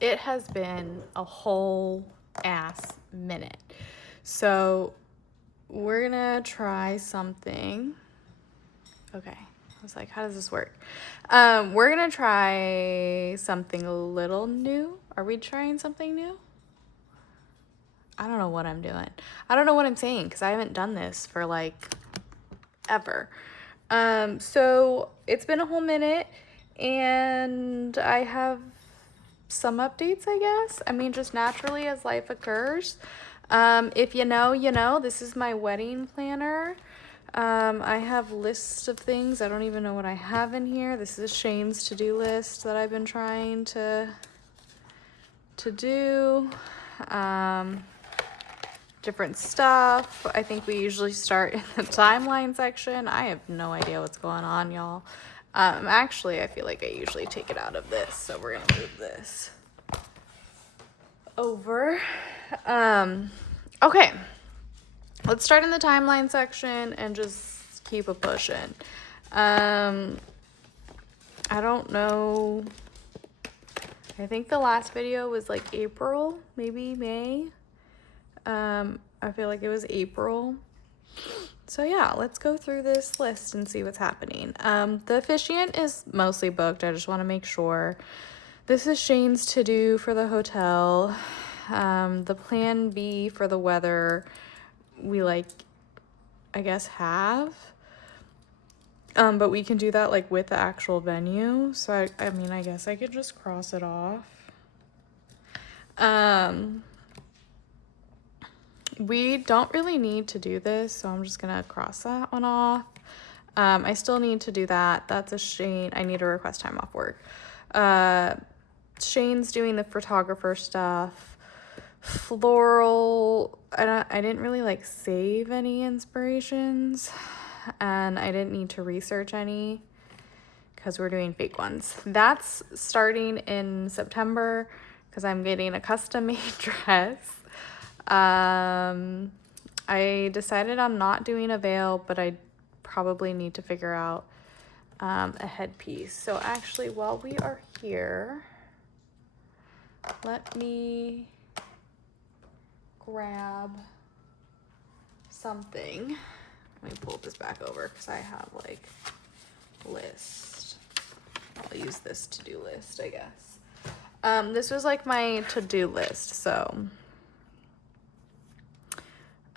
It has been a whole ass minute. So we're gonna try something. Okay. I was like, how does this work? We're gonna try something a little new. Are we trying something new? I don't know what I'm doing. I don't know what I'm saying because I haven't done this for like ever. So it's been a whole minute and I have some updates, I guess. I mean, just naturally as life occurs. If you know, you know, this is my wedding planner. I have lists of things. I don't even know what I have in here. This is Shane's to-do list that I've been trying to do. Different stuff. I think we usually start in the timeline section. I have no idea what's going on, y'all. Actually, I feel like I usually take it out of this, so we're gonna move this over. Okay, let's start in the timeline section and just keep it pushing. I don't know. I think the last video was like April, maybe May. I feel like it was April. So yeah, let's go through this list and see what's happening. The officiant is mostly booked. I just want to make sure. This is Shane's to-do for the hotel. The plan B for the weather, we like, I guess have. But we can do that like with the actual venue. So I mean, I guess I could just cross it off. We don't really need to do this, so I'm just gonna cross that one off. I still need to do that. That's a Shane. I need to request time off work. Shane's doing the photographer stuff. Floral, I didn't really like save any inspirations, and I didn't need to research any because we're doing fake ones. That's starting in September because I'm getting a custom made dress. I decided I'm not doing a veil, but I probably need to figure out a headpiece. So actually, while we are here, let me grab something. Let me pull this back over because I have like a list. I'll use this to-do list, I guess. This was like my to-do list, so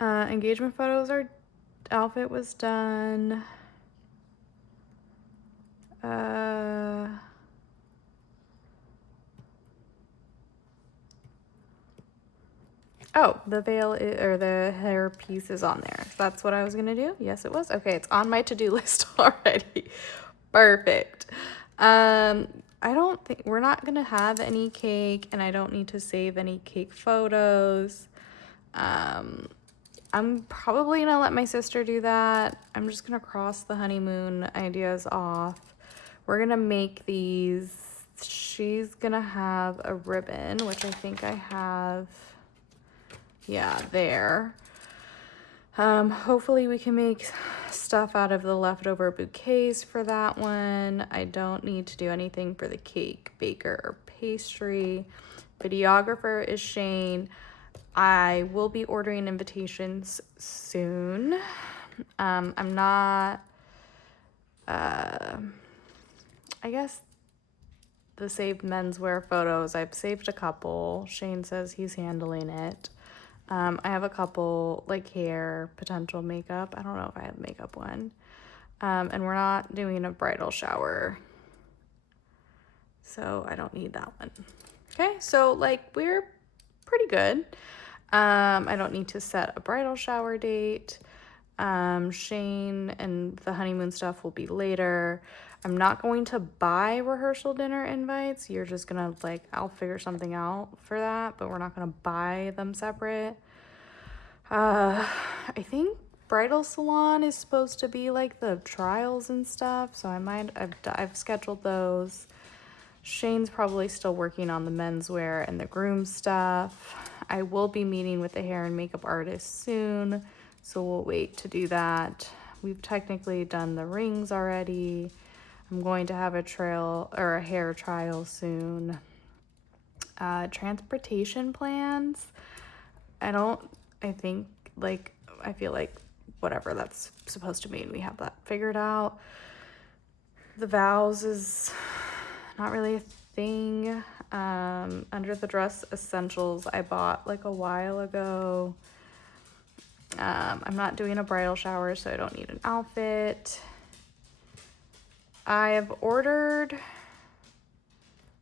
engagement photos are, outfit was done. Oh, the veil or the hair piece is on there. That's what I was gonna do. Yes, it was. Okay, it's on my to-do list already. Perfect. I don't think we're not gonna have any cake, and I don't need to save any cake photos. I'm probably gonna let my sister do that. I'm just gonna cross the honeymoon ideas off. We're gonna make these. She's gonna have a ribbon, which I think I have. Yeah, there. Hopefully we can make stuff out of the leftover bouquets for that one. I don't need to do anything for the cake, baker, or pastry. Videographer is Shane. I will be ordering invitations soon. I'm not, I guess the saved menswear photos, I've saved a couple. Shane says he's handling it. I have a couple like hair, potential makeup. I don't know if I have makeup one. And we're not doing a bridal shower, so I don't need that one. Okay, so like we're pretty good. I don't need to set a bridal shower date. Shane and the honeymoon stuff will be later. I'm not going to buy rehearsal dinner invites. You're just gonna like, I'll figure something out for that, but we're not gonna buy them separate. I think bridal salon is supposed to be like the trials and stuff, so I've scheduled those. Shane's probably still working on the menswear and the groom stuff. I will be meeting with the hair and makeup artist soon, so we'll wait to do that. We've technically done the rings already. I'm going to have a hair trial soon. Transportation plans. I feel like whatever that's supposed to mean, we have that figured out. The vows is not really a thing. Under the dress essentials I bought like a while ago. I'm not doing a bridal shower, so I don't need an outfit. I have ordered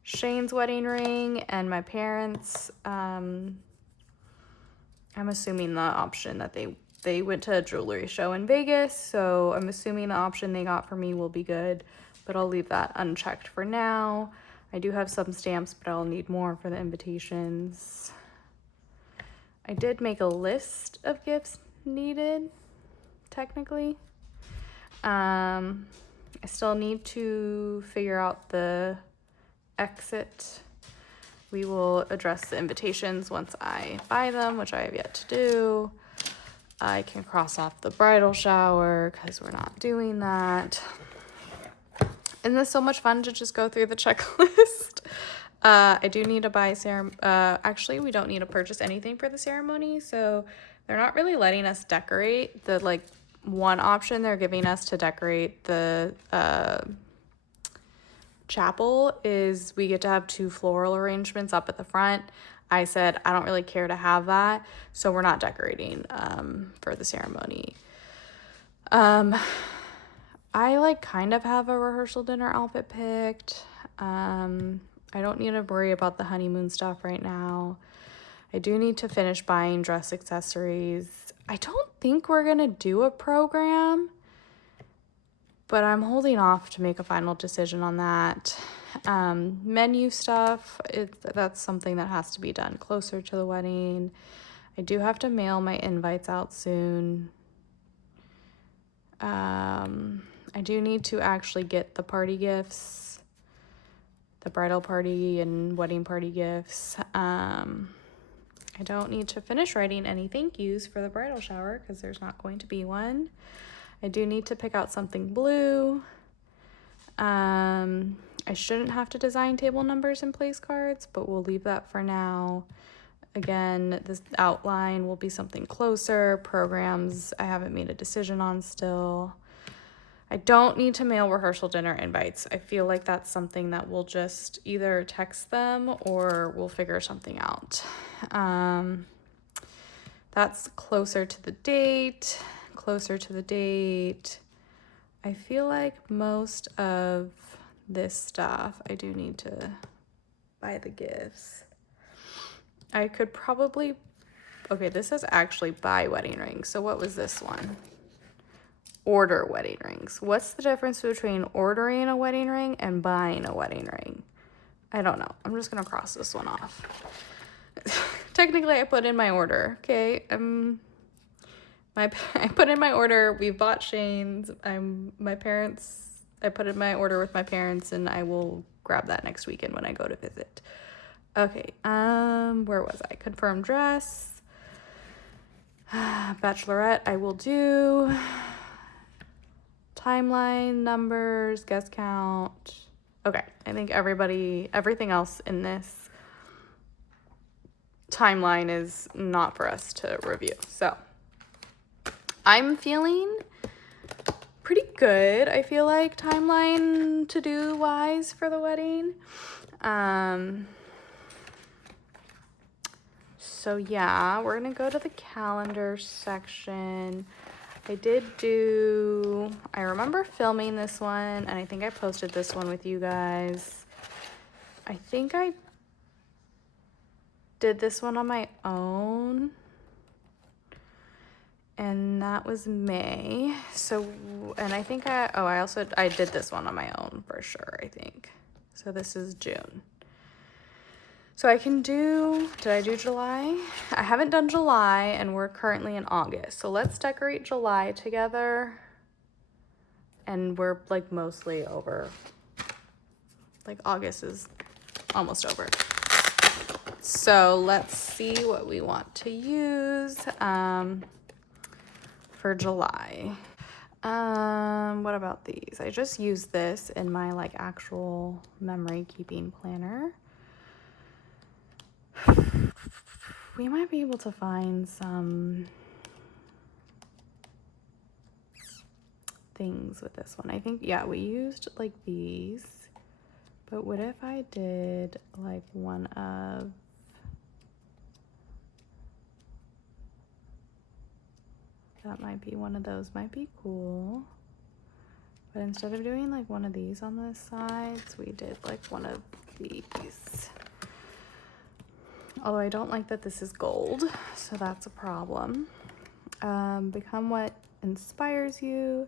Shane's wedding ring and my parents. I'm assuming the option that they went to a jewelry show in Vegas, so I'm assuming the option they got for me will be good, but I'll leave that unchecked for now. I do have some stamps, but I'll need more for the invitations. I did make a list of gifts needed, technically. I still need to figure out the exit. We will address the invitations once I buy them, which I have yet to do. I can cross off the bridal shower because we're not doing that. Isn't this so much fun to just go through the checklist? I do need to buy actually, we don't need to purchase anything for the ceremony, so they're not really letting us decorate. The like one option they're giving us to decorate the chapel is we get to have 2 floral arrangements up at the front. I said I don't really care to have that, so we're not decorating for the ceremony. I like kind of have a rehearsal dinner outfit picked. I don't need to worry about the honeymoon stuff right now. I do need to finish buying dress accessories. I don't think we're gonna do a program, but I'm holding off to make a final decision on that. Menu stuff, that's something that has to be done closer to the wedding. I do have to mail my invites out soon. I do need to actually get the party gifts, the bridal party and wedding party gifts. I don't need to finish writing any thank yous for the bridal shower because there's not going to be one. I do need to pick out something blue. I shouldn't have to design table numbers and place cards, but we'll leave that for now. Again, this outline will be something closer. Programs, I haven't made a decision on still. I don't need to mail rehearsal dinner invites. I feel like that's something that we'll just either text them or we'll figure something out. That's closer to the date. I feel like most of this stuff, I do need to buy the gifts. I could probably, okay, this says actually buy wedding rings. So what was this one? Order wedding rings. What's the difference between ordering a wedding ring and buying a wedding ring? I don't know. I'm just gonna cross this one off. Technically, I put in my order. Okay, I put in my order. We bought Shane's. I put in my order with my parents, and I will grab that next weekend when I go to visit. Okay. Where was I? Confirmed dress. Bachelorette. I will do. Timeline, numbers, guest count. Okay, I think everything else in this timeline is not for us to review. So I'm feeling pretty good. I feel like timeline to do wise for the wedding. So yeah, we're gonna go to the calendar section. I remember filming this one, and I think I posted this one with you guys. I think I did this one on my own, and that was May. So, and I think I did this one on my own for sure, I think. So this is June. So I can did I do July? I haven't done July, and we're currently in August. So let's decorate July together. And we're like mostly over. Like August is almost over. So let's see what we want to use for July. What about these? I just used this in my like actual memory keeping planner. we might be able to find some things with this one. I think, yeah, we used like these, but what if I did like one of, that might be one of those, might be cool. But instead of doing like one of these on the sides, we did like one of these. Although I don't like that this is gold, so that's a problem. Become what inspires you.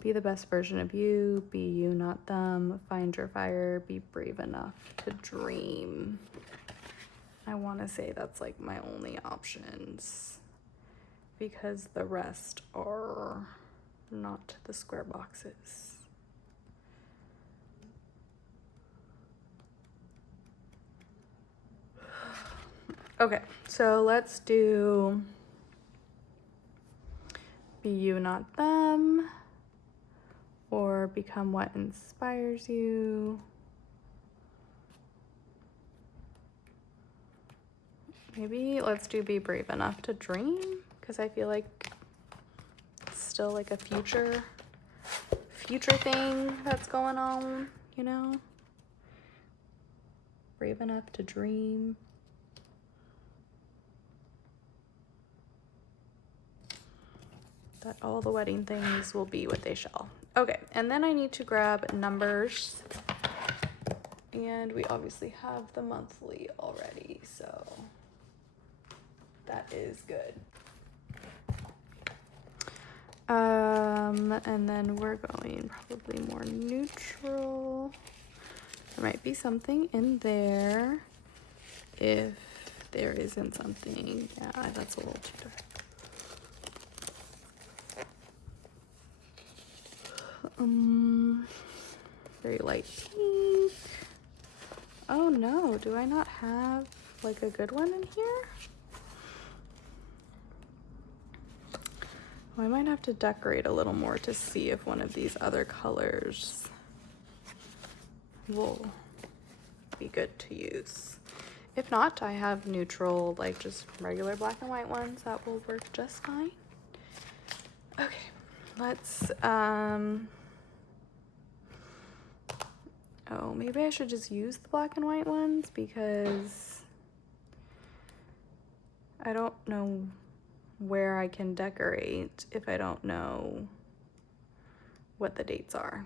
Be the best version of you. Be you, not them. Find your fire. Be brave enough to dream. I want to say that's like my only options, because the rest are not the square boxes. Okay, so let's do be you, not them, or become what inspires you. Maybe let's do be brave enough to dream, because I feel like it's still like a future thing that's going on, you know? Brave enough to dream. That all the wedding things will be what they shall. Okay, and then I need to grab numbers. And we obviously have the monthly already, so that is good. And then we're going probably more neutral. There might be something in there. If there isn't something, yeah, that's a little too dark. Very light pink. Oh no, do I not have like a good one in here? Well, I might have to decorate a little more to see if one of these other colors will be good to use. If not, I have neutral, like just regular black and white ones that will work just fine. Okay, let's, oh, maybe I should just use the black and white ones because I don't know where I can decorate if I don't know what the dates are.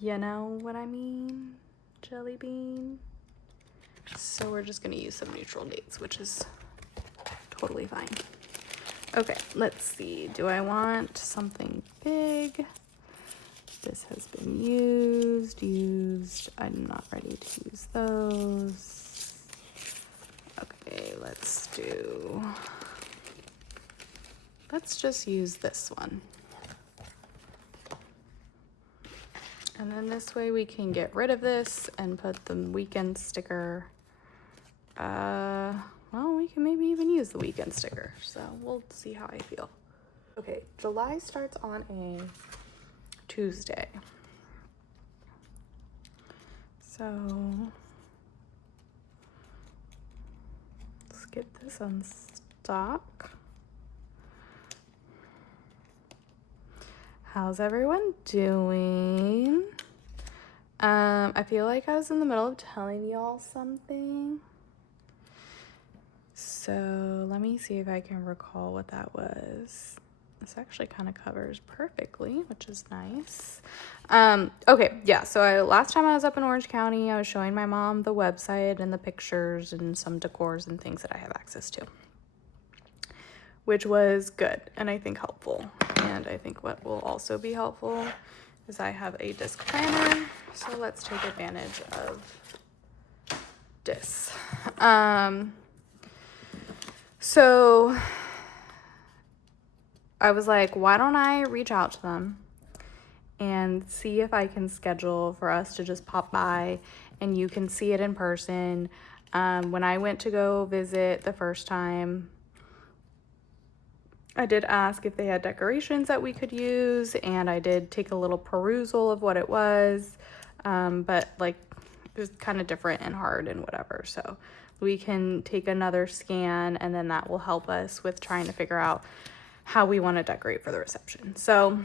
You know what I mean, Jelly Bean? So we're just gonna use some neutral dates, which is totally fine. Okay, let's see. Do I want something big? This has been used. I'm not ready to use those. Okay, let's just use this one. And then this way we can get rid of this and put the weekend sticker. Well, we can maybe even use the weekend sticker. So we'll see how I feel. Okay, July starts on a Tuesday. So let's get this on stock. How's everyone doing? I feel like I was in the middle of telling y'all something. So let me see if I can recall what that was. This actually kind of covers perfectly, which is nice. Okay, yeah, so last time I was up in Orange County, I was showing my mom the website and the pictures and some decors and things that I have access to, which was good and I think helpful. And I think what will also be helpful is I have a disc planner, so let's take advantage of this. So I was like, why don't I reach out to them and see if I can schedule for us to just pop by and you can see it in person. When I went to go visit the first time, I did ask if they had decorations that we could use, and I did take a little perusal of what it was, but like it was kind of different and hard and whatever. So we can take another scan, and then that will help us with trying to figure out how we want to decorate for the reception. So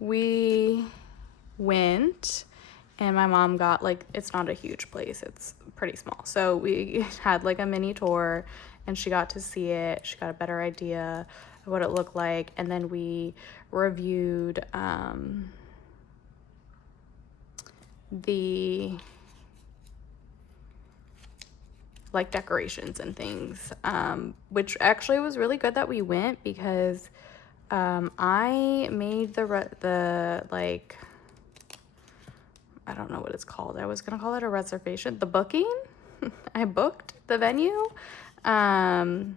we went, and my mom got, like, it's not a huge place, it's pretty small. So we had like a mini tour, and she got to see it. She got a better idea of what it looked like. And then we reviewed the like decorations and things, which actually was really good that we went, because I made the like, I don't know what it's called. I was gonna call it a reservation. The booking. I booked the venue in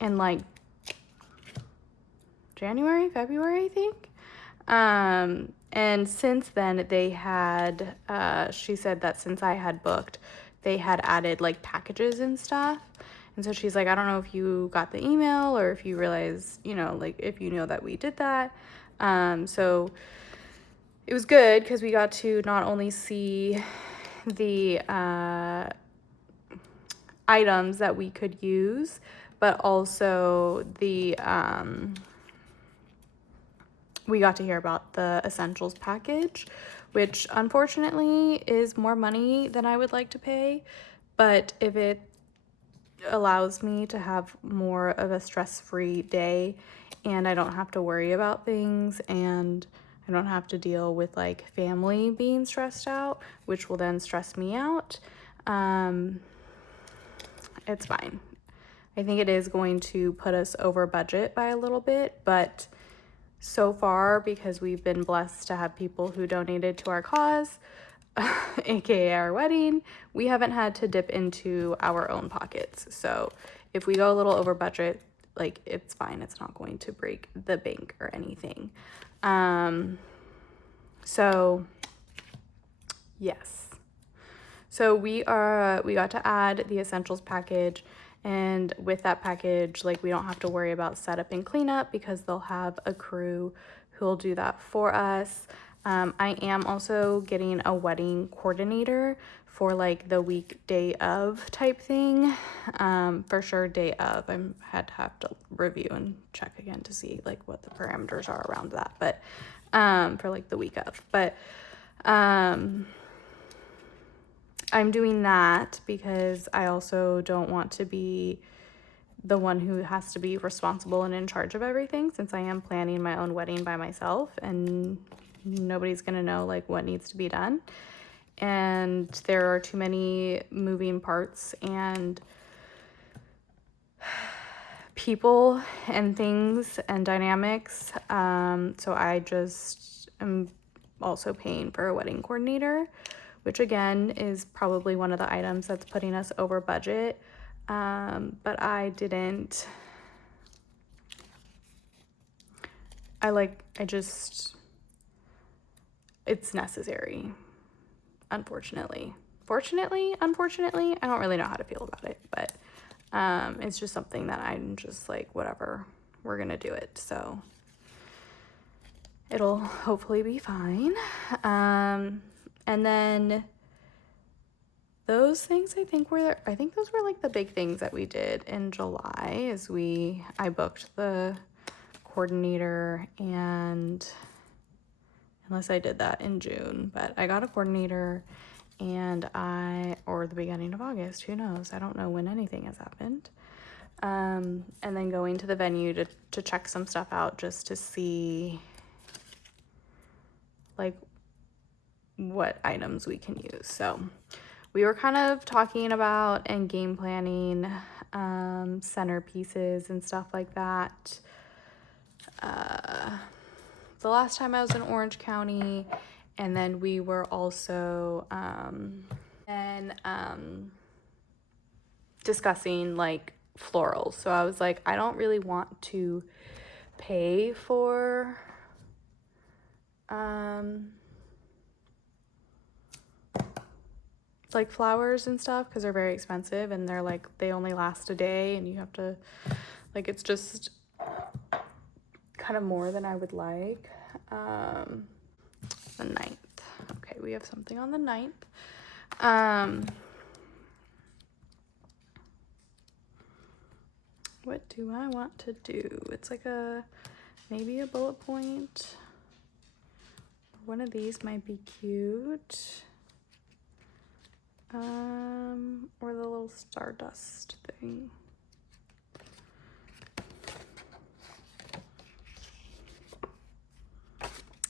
like January, February, I think. And since then they had, she said that since I had booked, they had added like packages and stuff. And so she's like, I don't know if you got the email or if you realize, you know, like if you know that we did that. So it was good because we got to not only see the items that we could use, but also the we got to hear about the essentials package, which unfortunately is more money than I would like to pay. But if it allows me to have more of a stress-free day, and I don't have to worry about things, and I don't have to deal with like family being stressed out, which will then stress me out, it's fine. I think it is going to put us over budget by a little bit, but so far, because we've been blessed to have people who donated to our cause, aka our wedding, we haven't had to dip into our own pockets. So if we go a little over budget, like, it's fine. It's not going to break the bank or anything. So yes. So we got to add the essentials package, and with that package, like, we don't have to worry about setup and cleanup because they'll have a crew who'll do that for us. I am also getting a wedding coordinator for like the weekday of type thing. For sure day of. I have to review and check again to see like what the parameters are around that, but for like the week of. But I'm doing that because I also don't want to be the one who has to be responsible and in charge of everything, since I am planning my own wedding by myself and nobody's gonna know like what needs to be done. And there are too many moving parts and people and things and dynamics. So I just am also paying for a wedding coordinator, which again is probably one of the items that's putting us over budget. But it's necessary, unfortunately. Fortunately, unfortunately, I don't really know how to feel about it, but it's just something that I'm just like, whatever, we're gonna do it. So it'll hopefully be fine. And then those things, I think those were like the big things that we did in July. I booked the coordinator, and unless I did that in June, but I got a coordinator, and or the beginning of August, who knows? I don't know when anything has happened. And then going to the venue to check some stuff out, just to see like what items we can use. So we were kind of talking about and game planning centerpieces and stuff like that. The last time I was in Orange County, and then we were also discussing like florals. So I was like, I don't really want to pay for like flowers and stuff, because they're very expensive, and they're like, they only last a day, and you have to, like, it's just kind of more than I would like. The 9th. Okay, we have something on the 9th. What do I want to do? It's like maybe a bullet point. One of these might be cute. Or the little stardust thing.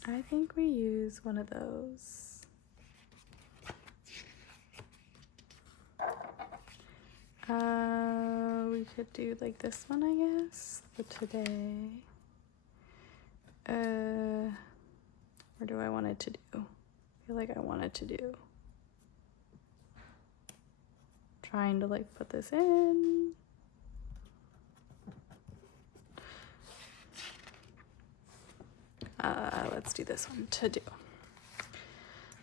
I think we use one of those. We could do like this one, I guess, for today. Or do I want it to do? I feel like I want it to do. Trying to like put this in. Let's do this one to do.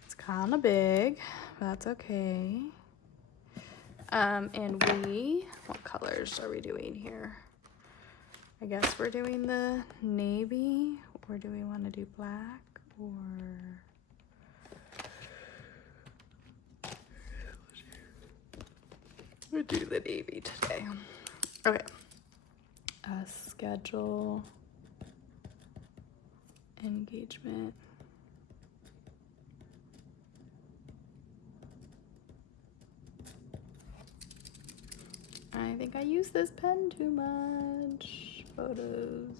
It's kind of big, but that's okay. And what colors are we doing here? I guess we're doing the navy, or do we want to do black, or... We'll do the navy today. Okay. Schedule. Engagement. I think I use this pen too much. Photos.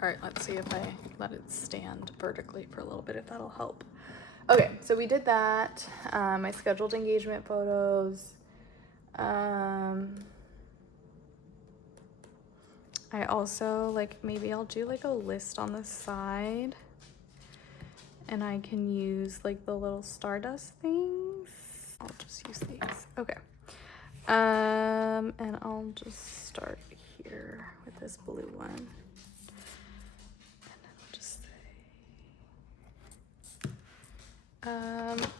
All right, let's see if I let it stand vertically for a little bit, if that'll help. Okay, so we did that. I scheduled engagement photos. I also, like, maybe I'll do like a list on the side, and I can use like the little stardust things. I'll just use these. Okay. And I'll just start here with this blue one. And then I'll just say,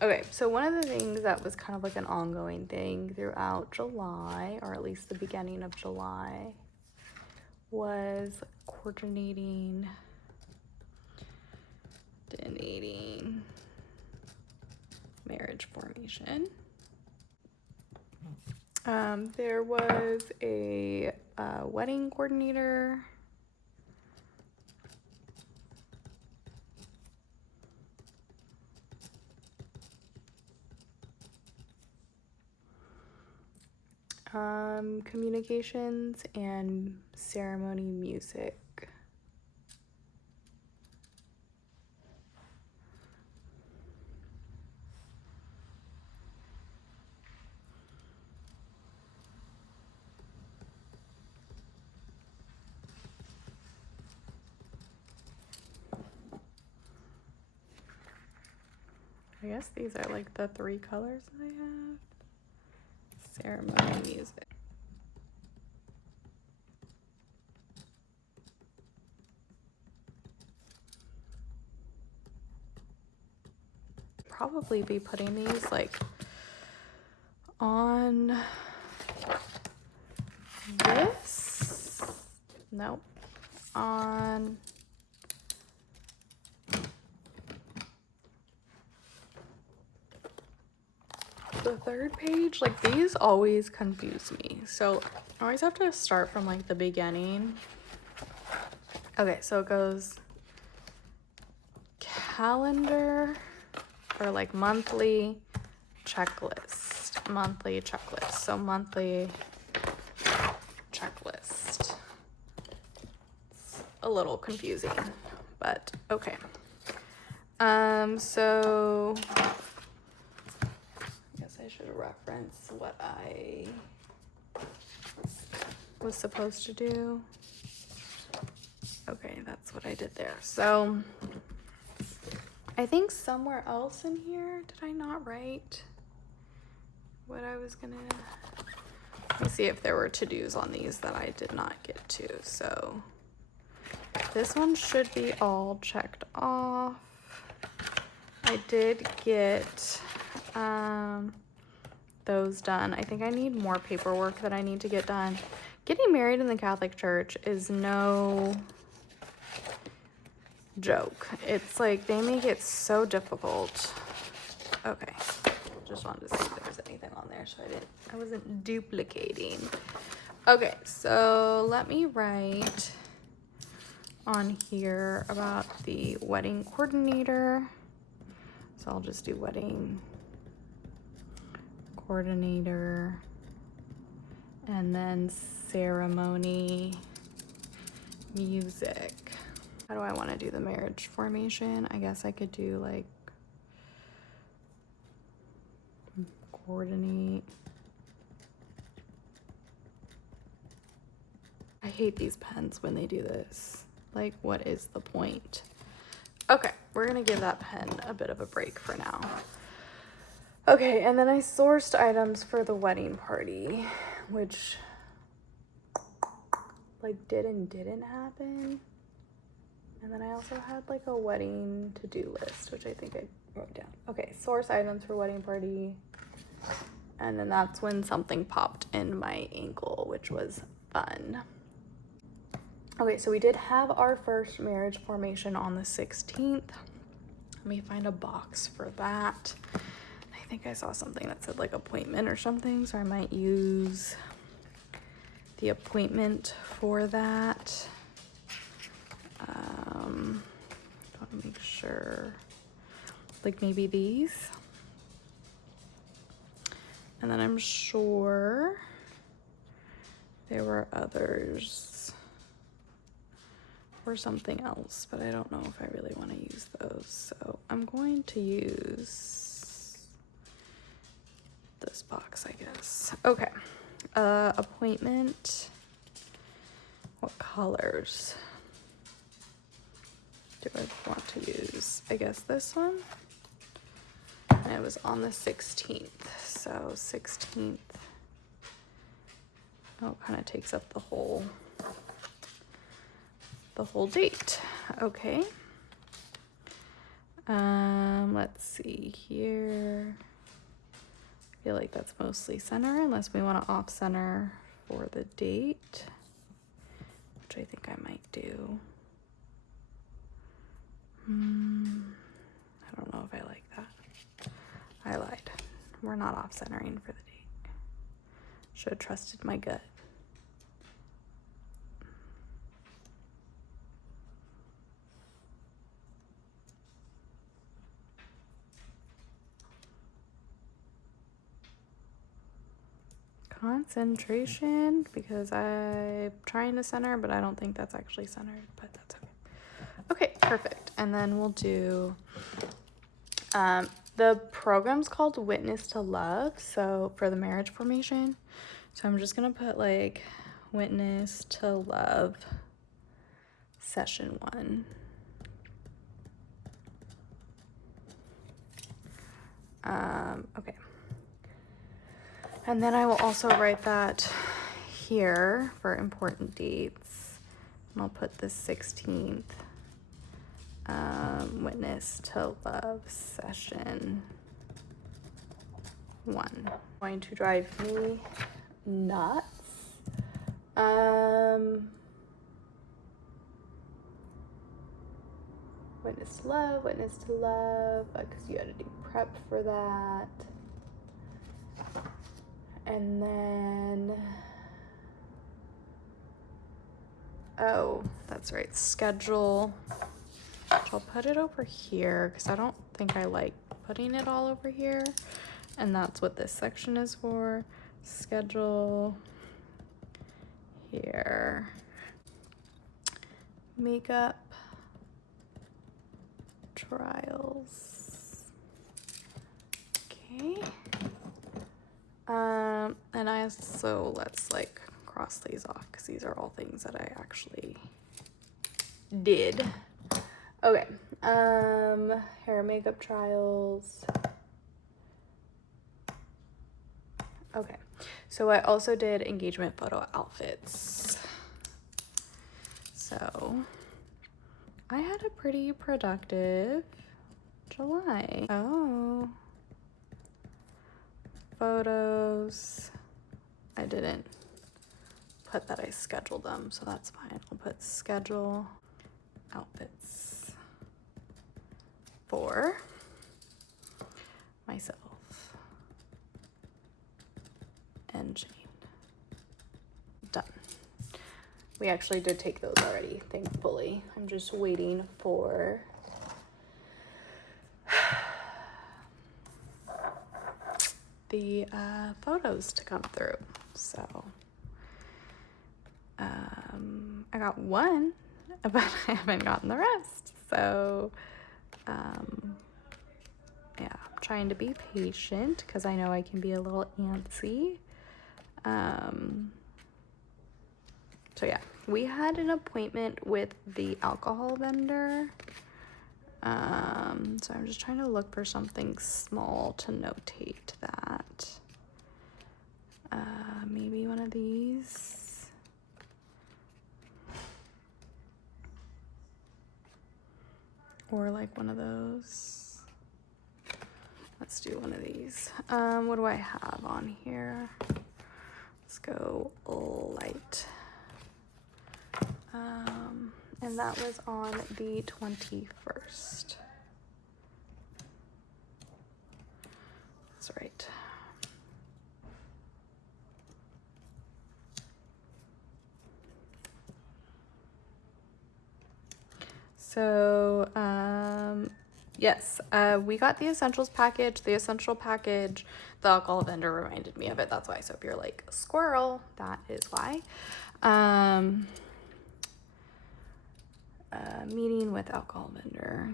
okay, so one of the things that was kind of like an ongoing thing throughout July, or at least the beginning of July, was coordinating marriage formation. There was a wedding coordinator. Communications and ceremony music. I guess these are like the 3 colors that I have. Ceremony music. Probably be putting these like on this. Nope. On the 3rd page. Like, these always confuse me, so I always have to start from like the beginning. Okay, so it goes calendar, or like monthly checklist. So monthly checklist. It's a little confusing, but okay. So I should reference what I was supposed to do. Okay, that's what I did there. So I think somewhere else in here, did I not write what I was gonna... Let me see if there were to-dos on these that I did not get to. So this one should be all checked off. I did get those done. I think I need more paperwork that I need to get done. Getting married in the Catholic Church is no joke. It's like they make it so difficult. Okay, just wanted to see if there was anything on there so I wasn't duplicating. Okay, so let me write on here about the wedding coordinator. So I'll just do wedding coordinator and then ceremony music. How do I want to do the marriage formation? I guess I could do like coordinate. I hate these pens when they do this. Like, what is the point? Okay, we're gonna give that pen a bit of a break for now. Okay, and then I sourced items for the wedding party, which like did and didn't happen. And then I also had like a wedding to-do list, which I think I wrote down. Okay, source items for wedding party. And then that's when something popped in my ankle, which was fun. Okay, so we did have our first marriage formation on the 16th. Let me find a box for that. I think I saw something that said like appointment or something, so I might use the appointment for that. I want to make sure, like maybe these. And then I'm sure there were others or something else, but I don't know if I really want to use those. So I'm going to use this box, I guess. Okay. Appointment. What colors do I want to use? I guess this one. And it was on the 16th. So 16th. Oh, it kind of takes up the whole date. Okay. Let's see here. I feel like that's mostly center unless we want to off center for the date, which I think I might do. I don't know if I like that. I lied. We're not off centering for the date. Should have trusted my gut. Concentration, because I'm trying to center, but I don't think that's actually centered, but that's okay. Okay, perfect. And then we'll do, the program's called Witness to Love, so for the marriage formation. So I'm just gonna put like Witness to Love session 1. Okay. And then I will also write that here for important dates. And I'll put the 16th, Witness to Love session 1. Going to drive me nuts. Witness to Love, because you had to do prep for that. And then, oh, that's right, schedule. I'll put it over here because I don't think I like putting it all over here. And that's what this section is for. Schedule here. Makeup trials. Okay. And so let's like cross these off because these are all things that I actually did. Okay. Hair and makeup trials. Okay. So I also did engagement photo outfits. So I had a pretty productive July. Oh. Photos. I didn't put that I scheduled them, so that's fine. I'll put schedule outfits. for myself and Shane. Done. We actually did take those already, thankfully. I'm just waiting for the photos to come through. So I got one, but I haven't gotten the rest. So yeah, I'm trying to be patient because I know I can be a little antsy. So yeah, we had an appointment with the alcohol vendor. So I'm just trying to look for something small to notate that. Maybe one of these. Or like one of those. Let's do one of these. What do I have on here? Let's go light. And that was on the 21st. That's right. So, yes, we got the essentials package. The essential package, the alcohol vendor reminded me of it. That's why. So if you're like, squirrel, that is why. Meeting with alcohol vendor.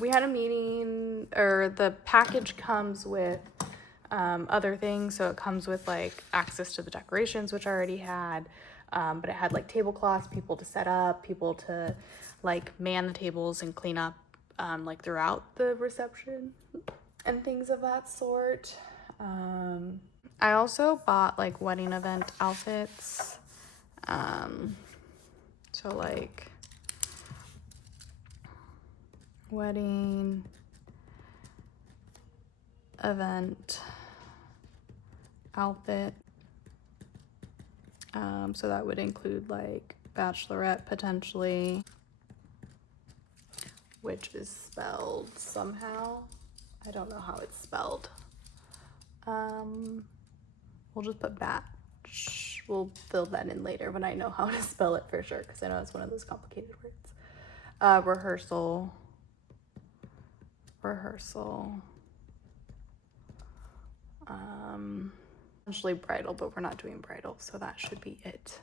We had a meeting, or the package comes with other things. So it comes with like access to the decorations, which I already had, but it had like tablecloths, people to set up, people to like man the tables and clean up like throughout the reception and things of that sort. I also bought like wedding event outfits. So like wedding event outfit. So that would include like bachelorette potentially, which is spelled somehow. I don't know how it's spelled. We'll just put batch. We'll fill that in later when I know how to spell it for sure, because I know it's one of those complicated words. Rehearsal. Essentially bridal, but we're not doing bridal, so that should be it.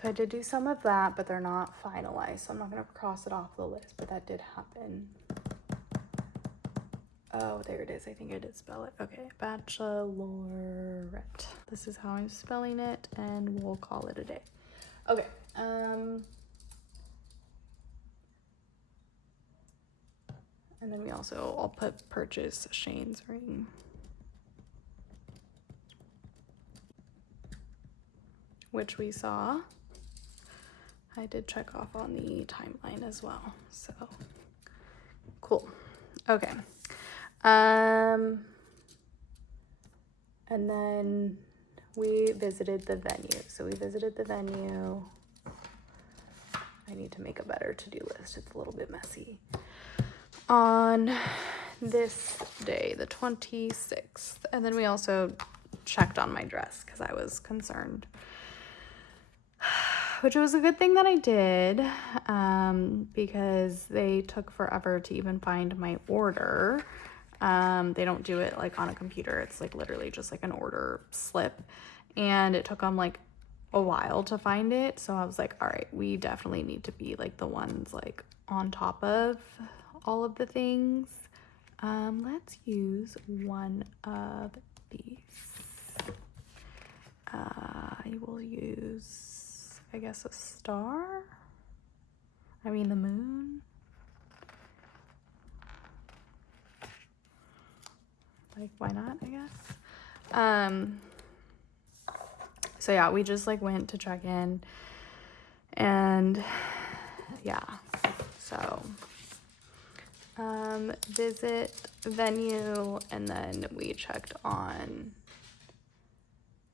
So I did do some of that, but they're not finalized, so I'm not gonna cross it off the list, but that did happen. Oh, there it is. I think I did spell it. Okay, bachelorette. This is how I'm spelling it, and we'll call it a day. Okay, and then we also, I'll put purchase Shane's ring. Which we saw. I did check off on the timeline as well, so cool. Okay. And then we visited the venue. So we visited the venue. I need to make a better to-do list. It's a little bit messy. On this day, the 26th. And then we also checked on my dress because I was concerned. Which was a good thing that I did, because they took forever to even find my order. They don't do it like on a computer. It's like literally just like an order slip, and it took them like a while to find it. So I was like, all right, we definitely need to be like the ones like on top of all of the things. Let's use one of these. I will use, I guess, a star. I mean the moon. Like, why not, I guess. So yeah, we just like went to check in, and yeah, so Visit venue, and then we checked on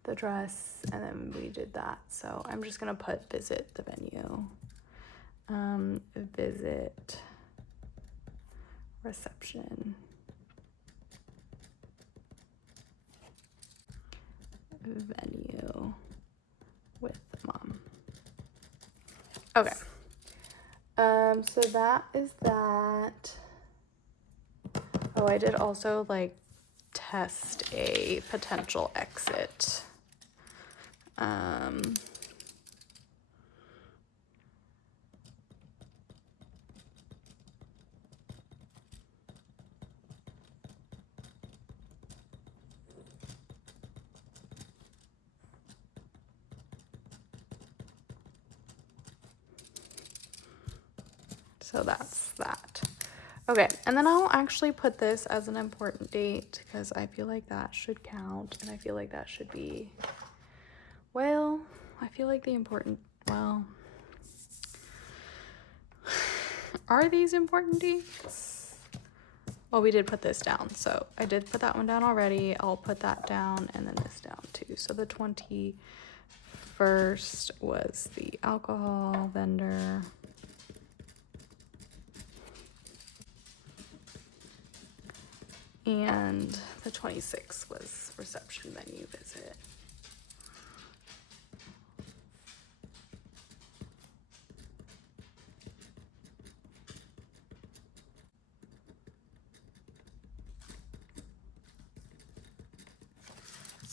the dress, and then we did that. So I'm just gonna put visit the venue. Visit reception. Venue with mom. Okay. So that is that. Oh, I did also like test a potential exit. So that's that. Okay, and then I'll actually put this as an important date because I feel like that should count, and I feel like that should be, well, I feel like the important, well, are these important dates? Well, we did put this down, so I did put that one down already. I'll put that down and then this down too. So the 21st was the alcohol vendor. And the 26th was reception venue visit.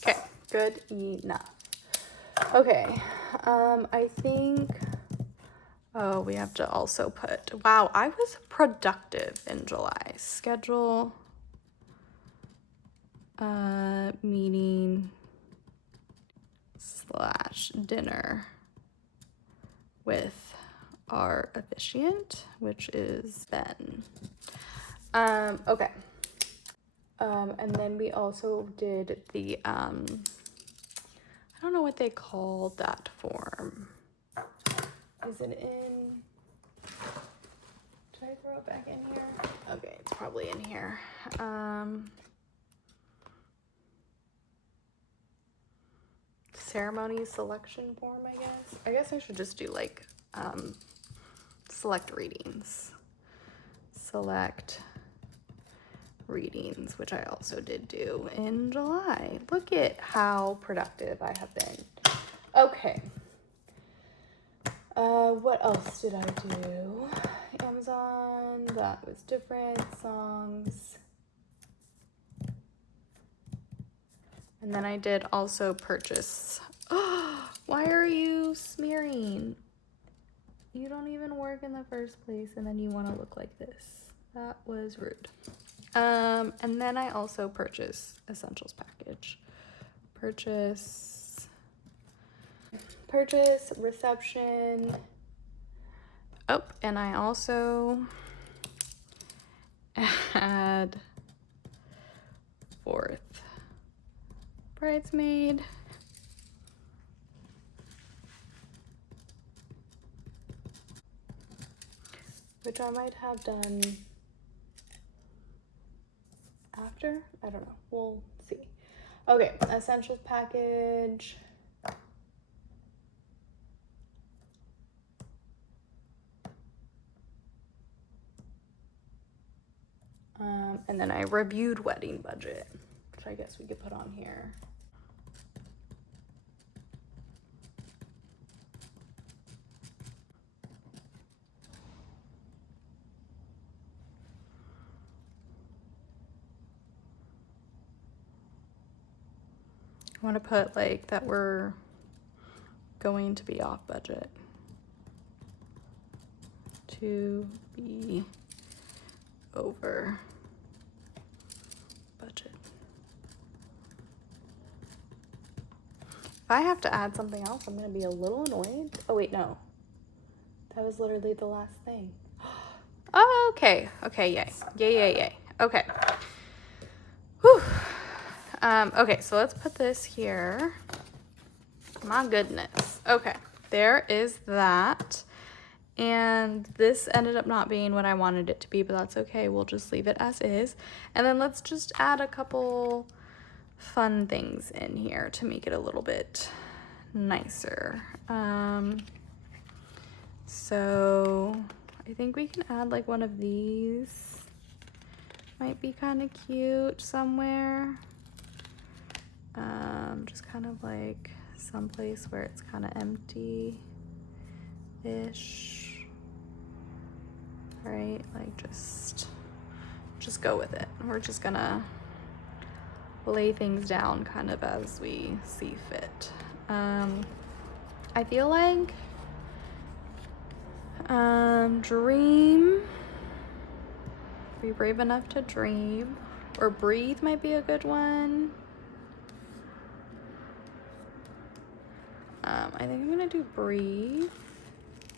Okay, good enough. Okay, I think, oh, we have to also put, wow, I was productive in July. Schedule meeting / dinner with our officiant, which is Ben. Okay. And then we also did the, I don't know what they called that form. Is it in, did I throw it back in here? Okay, it's probably in here. Ceremony selection form, I guess. I guess I should just do like select readings. Select readings, which I also did do in July. Look at how productive I have been. Okay. What else did I do? Amazon, that was different. Songs. And then I did also purchase. Oh, why are you smearing? You don't even work in the first place and then you want to look like this. That was rude. And then I also purchased essentials package. Purchase reception. Oh, and I also had 4th bridesmaid. Which I might have done after. I don't know. We'll see. Okay, essentials package. And then I reviewed wedding budget, which I guess we could put on here. I want to put like that we're going to be off budget. To be over budget. If I have to add something else, I'm going to be a little annoyed. Oh, wait, no. That was literally the last thing. Oh, okay. Okay, yay. Yay, yay, yay. Okay. Whew. Okay, so let's put this here. My goodness. Okay, there is that. And this ended up not being what I wanted it to be, but that's okay. We'll just leave it as is. And then let's just add a couple fun things in here to make it a little bit nicer. So I think we can add like one of these. Might be kind of cute somewhere. Just kind of like someplace where it's kind of empty-ish. Right? Like just go with it. We're just gonna lay things down kind of as we see fit. I feel like dream, be brave enough to dream, or breathe might be a good one. I think I'm gonna do breathe.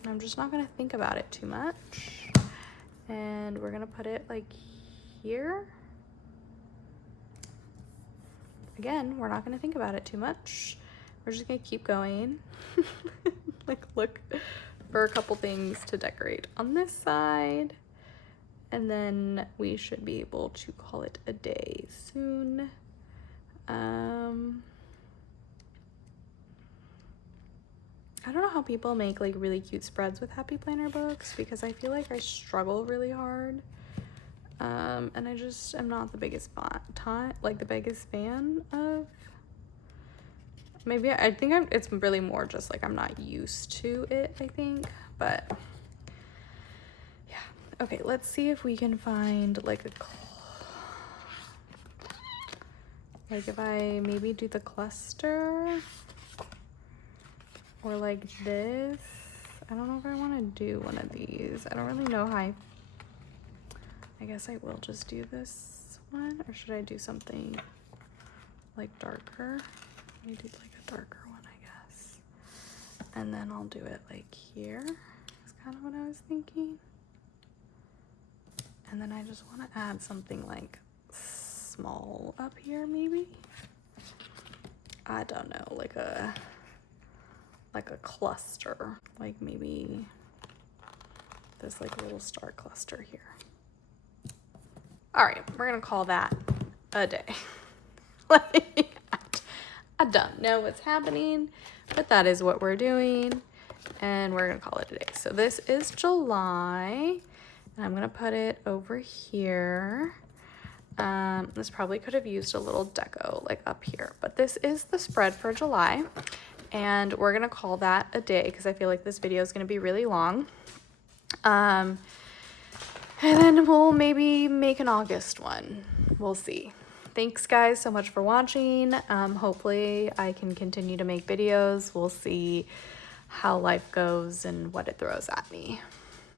I'm just not gonna think about it too much. And we're gonna put it like here. Again, we're not gonna think about it too much. We're just gonna keep going. Like look for a couple things to decorate on this side. And then we should be able to call it a day soon. I don't know how people make like really cute spreads with Happy Planner books, because I feel like I struggle really hard. And I just am not the biggest fan of. Maybe I think it's really more just like I'm not used to it, I think. But yeah. Okay, let's see if we can find like if I maybe do the cluster or like this. I don't know if I want to do one of these. I don't really know how I guess I will just do this one, or should I do something like darker? Let me do like a darker one, I guess. And then I'll do it like here. That's kind of what I was thinking. And then I just want to add something like small up here, maybe. I don't know, like a cluster, like maybe this like little star cluster here. All right, we're gonna call that a day. Like, I don't know what's happening, but that is what we're doing, and we're gonna call it a day. So this is July, and I'm gonna put it over here. This probably could have used a little deco like up here, but this is the spread for July, and we're gonna call that a day because I feel like this video is gonna be really long. And then we'll maybe make an August one. We'll see. Thanks guys so much for watching. Hopefully I can continue to make videos. We'll see how life goes and what it throws at me.